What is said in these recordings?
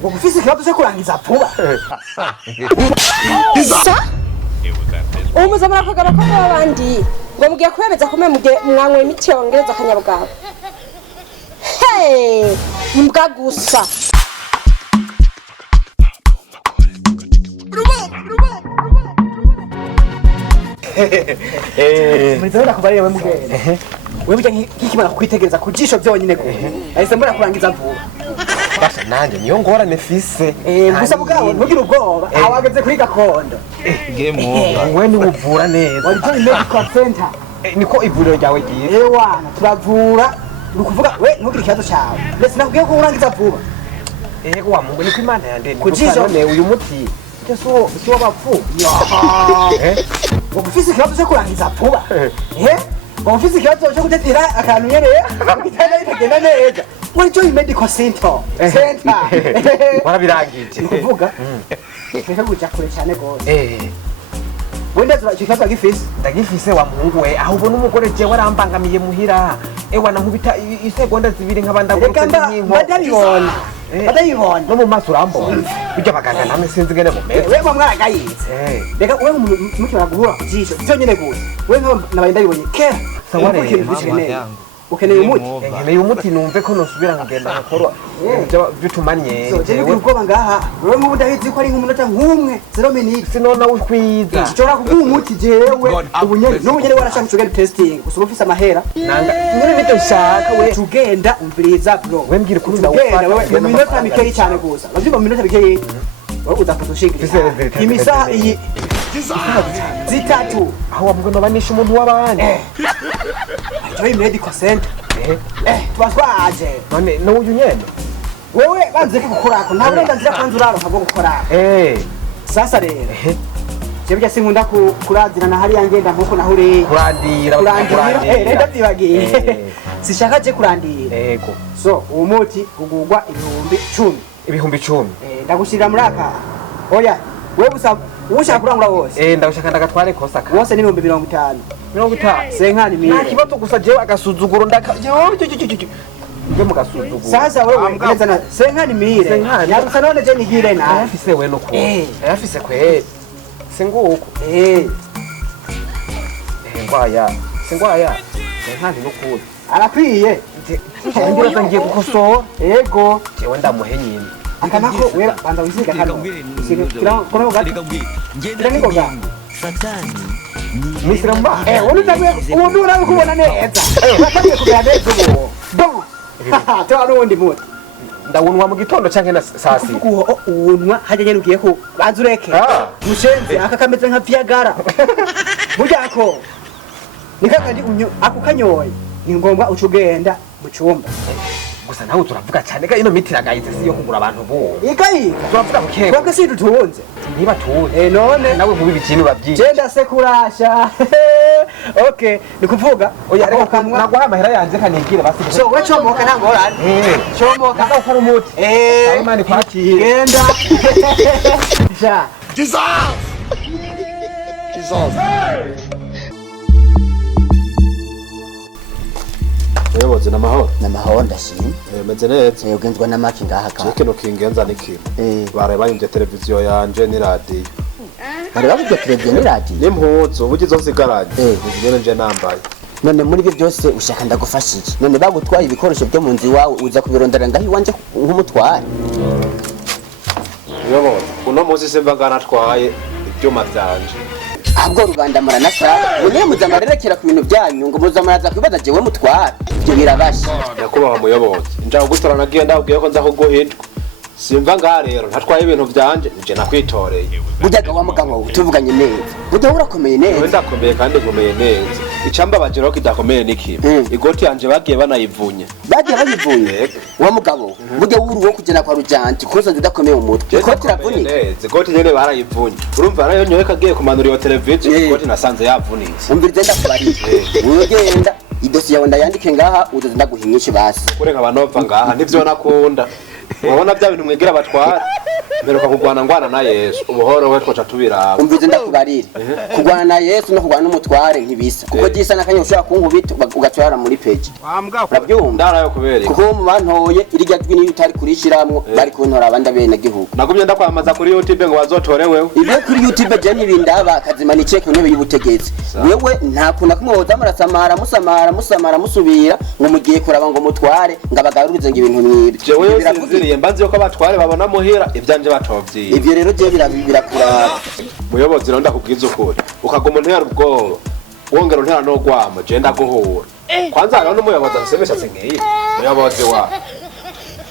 ngo ufise ikibazo cyo kurangiza vuba umuza murakogaba ko abandi ngo mugiye kwemeza kumwe mwanywe imiti yongereza akanyabugabo imbwa gusa Murizo kubarira we mugende. We bijya nk'ikimara kwitegereza ku jisho byonyine ko. Ahise mbona kurangiza vuba. Basha nanje niyo ngorane fise. Gusa bugabo ntugira ubwoba. Awageze kuri gakondo. We ni uvura neza. Wari turi medical center. Niko ivuriro ryawe giye. Wana turavura. Nukuvuga we ntugire ikibazo cyawe. Ndetse nakubwiye ko urangiza vuba. Ego wa Mungu niko Imana yandene. Kujisho none uyu muti. Si wabapfu. Ngo ufise ikibazo cyo kurangiza vuba. Ngo ufise ikibazo cyo gutetera akantu nyereye. Bitana bitagenda neza. Wari turi medical center. Warabirangije. Nukuvuga. Reka kuja kure cyane gose. Wenda zurachikaza gifise. Ndagifise wa Mungu we aho ubona umugore je warambangamiye muhira. Ewa na nkubita isegonda zibiri nk'abandagurutse n'inko. Badabibona. Badabibona. No mu maso urambona. Bijya baganga namwe sinzi ngene mu meza. Wewe mwaragayitse. Reka wewe mukira guhura kujisho. Byo nyene gose. Wewe nabaye ndabibonye kera. Saware ukeneye umuti. Nkeneye umuti numve ko nosubira ngagenda nakoro. Bitumanye. Je ubwoba ngaha. Wewe mu ndahizi ko ari nk'umunota nk'umwe 0 minutes. Sinona ukwiza. Cora kuguha umuti jewe. Ubunyene n'ubunyene warashaka tugenda testing. Usoma ufise amahera. Nanga. Nyine bito ushaka we. Tugenda umviriza bro. We mbwira kuri ndawufata. Wewe mu minota mikeyi cyane gusa. Bavyumva mu minota mikeyi. Wewe udafatushikira. Imisaha iyi zitatu. Aho wamugona banisha umuntu w'abandi. Joy medical center. Twaswaje. None no uyu nyene. Wewe banze kugukorako. Nta burenganzira kwanza uraro ntabwo gukora. Sasa rero. Jebya sinkunda kurazirana hari yangenda nkuko nahuri. Kurandira. Renda byibagiye. Sishaka je kurandira. Yego. So umuti ugugwa 10,000. 10,000. Ndagushirira muri aka. Oya, wewe ushaka kurangura wose. Ndagushaka ndagatware kosa ka. Wose ni 50,000. 50. Senkani mimi. Nta kibazo gusa jewe agasuzuguro ndaka. Nge mugasuzuguro. Sasa wewe mkeza na senkani mire. Yarusa none je nigire na. Afise we no ko. Afise kweli. Singuko. Ngwaya. Singwaya. Senkani no ko. Arakwiye. Ngira ngiye gukosora. Yego. Jewe ndamuhenyine. Akanako wewe banza wisiga kano. Kira kono gati. Kira niko ga. Satani. Misira mba. Wonu tabwe umuntu urabe kubona neza. Uratabye kubera neza ubu. Bon. Tawa nundi muti. Ndawunwa mu gitondo canke na sasi. Kuko unwa haje nyene ugiye ko banzureke. Mushenze aka kameze nka Viagara. Burya ko. Nikakandi unyo akukanyoye. Ni ngombwa ucugenda mu cyumba. Gusa nawe turavuga cyane ka ino miti iragayitse siyo kugura abantu bo. Igayi. Turavuga buke. Twaka si dutunze. Niba tuwe. None nawe mubi bikini babyinshi. Genda se kurasha. Okay, nikuvuga. Oya reka nagwa amahera yanze kanigire basi. So we chomoka ntangorane. Chomoka akakora umuti. Imana kwakira. Genda. Ja. Jesus. Uyobozi n'amahoro. N'amahoro ndashimye. Meze neza. Ugenzwa na maki ngaha ka. Kino kingenza niki. Bareba imje televiziyo yanje ni radio. Bareba imje televiziyo ni radio. N'impuzo ubugize osigaranye. Uzigene nje nambaye. None muri byo byose ushaka ndagufashije. None bagutwaye ibikoresho byo mu nzi wawe uza kubirondera ngaho iwanje nk'umutware. Uyobozi uno munsi simba nganatwaye ibyuma byanje. Ahubwo rubanda murana sara. None muzamarelekera ku bintu byanyu ngo muzamaraza kwibaza jewe mutware. Ibyo birabasha. Yakubaha muyobozi. Nja gutora nagiye ndabwiye ko nza kuguhitwa. Simva ngaha rero ntatwaye ibintu byanje nje nakwitoreye. Buryaga wa mugabo tuvuganye neza. Burya urakomeye neza. Wenda komeye kandi gomeye neza. Icamba bajero kidakomeye niki. Igoti yanje bagiye banayivunye. Bagiye bayivunye. Wa mugabo burya wuru wo kugena kwa rujanje koza zidakomeye mu mutwe. Igoti iravunika. Igoti nyene barayivunye. Urumva arayo nyoye kagiye kumanura iyo televiziyo igoti nasanze yavunitse. Umvirize ndakubarije. Ugenda idosi yawe ndayandike ngaha uzoza ndaguhinyishe basi. Kurenga abantu bava ngaha nivyo nakunda. Wabona bya bintu mwegera batwara. mperuka kugwana ngwana na Yesu ubuhoro we twaca tubiraba umvize ndakubarira kugwana na Yesu no kugwana n'umutware nkibisa kuko gisa nakanye ushaka kunkubita ugatwara muri page urabyumva ndarayo kubereka kuko mu bantoye irya jwi niyo utari kurishiramwo bari kuntora abandi abene gihugu nagumye ndakwamaza kuri YouTube ngo bazotore wewe ibyo kuri YouTube je nibindaba akazima ni check ntebe y'ubutegetsi wewe nta kuna kumwoza murasamara musamara musubira ngo mugiye kuraba ngo mutware ngabagarurize ngo ibintu mwibyo jewe sinziriye mbanzi yuko abatware babona muhira ivyanje batovyiye ivyo rero je birakura muyobozi ronda kubwiza ukuri ukagoma ntera ubwoba wongera ntera no gwama je ndaguhura kwanza hano n'umuyobozi asemesha singiye muyobozi wa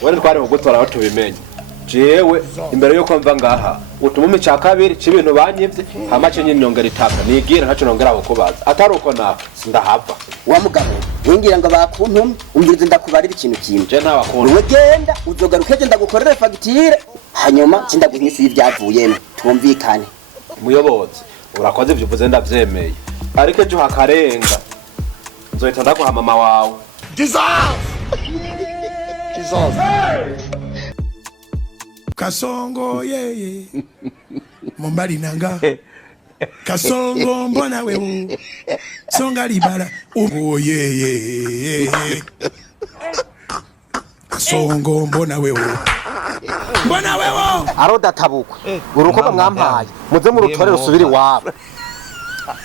wari twari kugutora aho tubimenye jewe imbere yuko mva ngaha utuma mu cyakabiri cy'ibintu banyivye hamace nyinyongera itaka nigira ntaco nongera kukubaza atari uko nako ndahava wa mugabo wingira ngo bakuntumye umvirize ndakubarira ikintu kimwe je ntabakunda wowe genda uzogaruke genda gukorera fagitire hanyuma cindaguhisi ivyavuyemo twumvikane muyobozi urakoze ivyo uvuze ndavyemeye ariko ejo hakarenga nzohita ndaguha mama wawe Kasongo yeye Mombali nanga Kasongo mbona wewe Songa libala oh yeye Kasongo mbona wewe aroda tabuko uruko mwampaye muze mu rutore rusubiri wabo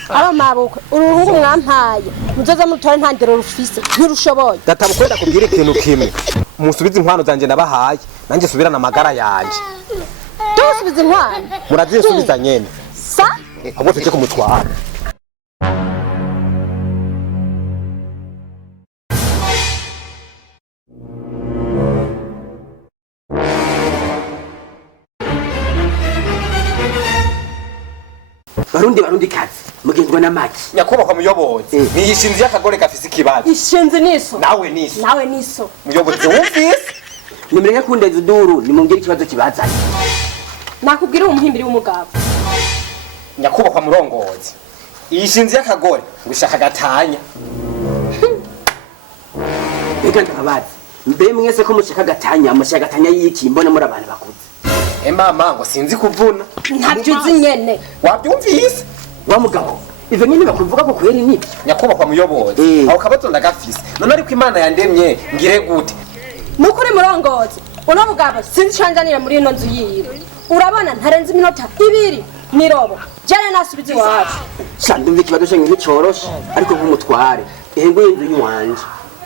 aba mabuko uruhungu mwampaye muzoza mutore ntangero rufise ntirushoboye databukwenda kubwira ikintu kimwe musubize inkwano zanje nabahaye nanjye subirana amagara yanje tusubize inkwano murazisubiza nyene sa abo tuje kumutwara Barundi kazi mugenzwa na maki nyakubahwa muyobozi niyishinzi y'akagore gafise ikibazo ishinzi niso nawe niso muyobozi wumvise nimureke kundeza iduru nimungire ikibazo kibazanye nakubwira umuhimbiri w'umugabo nyakubahwa murongozi iyishinzi y'akagore gushaka gatanya Ega ndababazi mbe mwese ko mushaka gatanya yiki mbona muri abantu bakuze mama ngo sinzi kuvuna ntabyo uzi nyene wabyumvise wa mugabo ivyo nyine bakuvuga ko kweri nibyo nyakubahwa muyobozi aho kabazo ndagafise none ariko imana yandemye ngire gute nukuri murongozi uno mugabo sinzi canjanira muri ino nzu yiwe urabona ntarenze iminota 2 nirobo jana nasubiza iwacu sandumva ikibazo cyanyu nticoroshe ariko nk'umutware ehengwe inzu yiwanje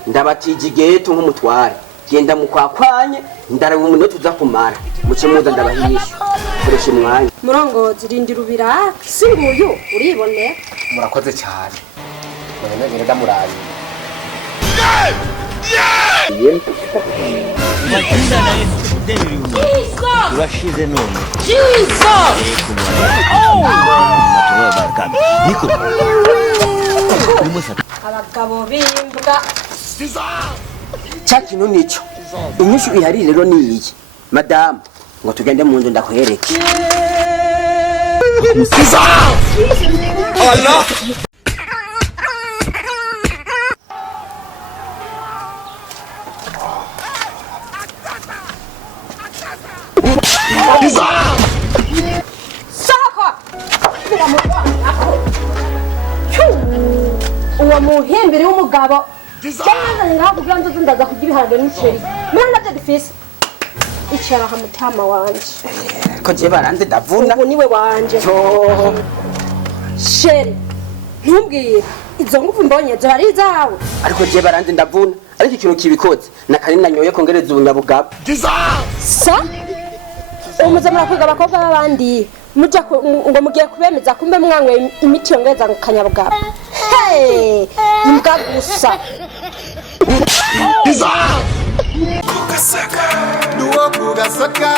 ndabatije igeto nk'umutware genda mukwakwanye ndarabe umunota uza kumara muce muza ndabahisha koresha umwanya murongozi rindira ubira singuyu uribone murakoze cyane none ngere ndamuraye urashize none niko abagabo bimbwa cyakino nico inyishu ihari rero niyi madam ngo tugende mu nzu ndakwereke Allah uwo muhimbiri w'umugabo cyangwa ngaho kugira ngo ndaza kugira ibiharage n'umuceri mwana nabyo dufise icara ha mutama wanje ko je barande ndavuna ubu niwe wanje sheri ntubwire izo nguvu mbonye zo hari zawe ariko je barande ndavuna ariko ikintu kibikoze nakari nanyoye kongereza ubunyabugabo sa umuze murakwega abakobwa b'abandi muja ngo mugiye kubemeza kumbe mwanywe imiti yongeza akanyabugabo imbwa gusa Kugasaka